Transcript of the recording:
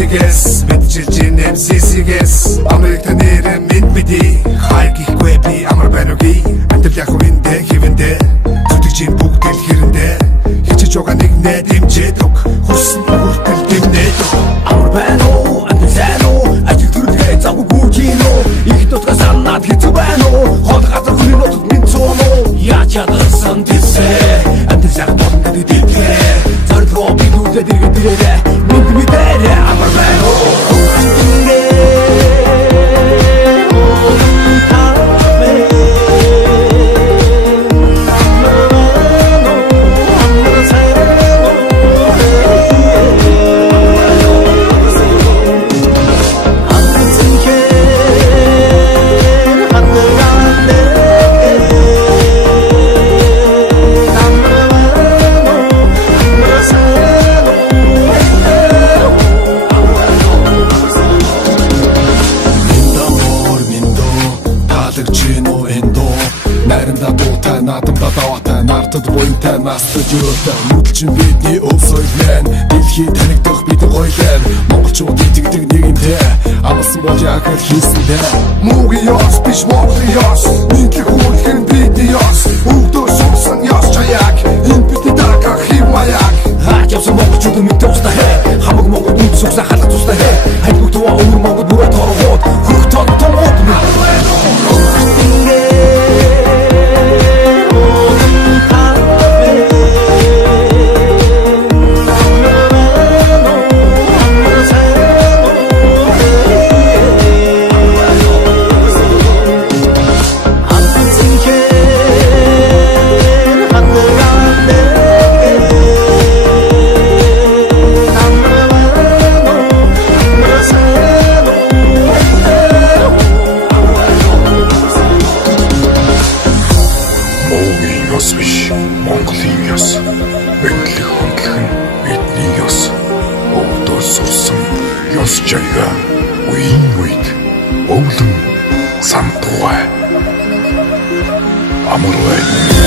Төвцгээс мэдчилж NMCC-гээс Америкт нэр минь бидий хайгихгүй би амар байна уу амьдрал яг үндэ хэвэндэ зүтгэж бүгд л хэрэндэ хичээж байгаа нэг нэ дэмжээд өг хүссэн хүртэл дэмнээд амар байна уу амьдрал сайн уу ажил төрөлгээ завгүй гүржин үү их тутгаас санаад хэцүү байна уу хол газар хүний нутаг минь цоо уу яа чадсан тэсэ амьдрал яг болон гэдэг дийгээ зорилгоо би нүдэ дэргээ Midere amarmeno Буйнтай настад юутай нүдчин бидний өв соёлын дэлхий танигдах бид гоёлын монголчууд итгэдэг нэгэнтэй амлсан бол яг л хийсэндээ муугийн ёс биш монголын ёс нийтлэг хуулгын бидний ёс өвдөө сумсан ёс чаяг энэ бидний дараах хэв маяг хаач явсан монголчууд мэдээ устаа хэ хамаг монгол үнд сүгсэн халах тустай хэ хайгуут тоо өвөр монгол бүрэ торгоод хөх тоо томоод Монголын ёс, мэдлэг хөндлөх нь бидний ёс. Өвдөө сурсан ёс жаяга үеийн үед өвлөн самтугай. Амар байна.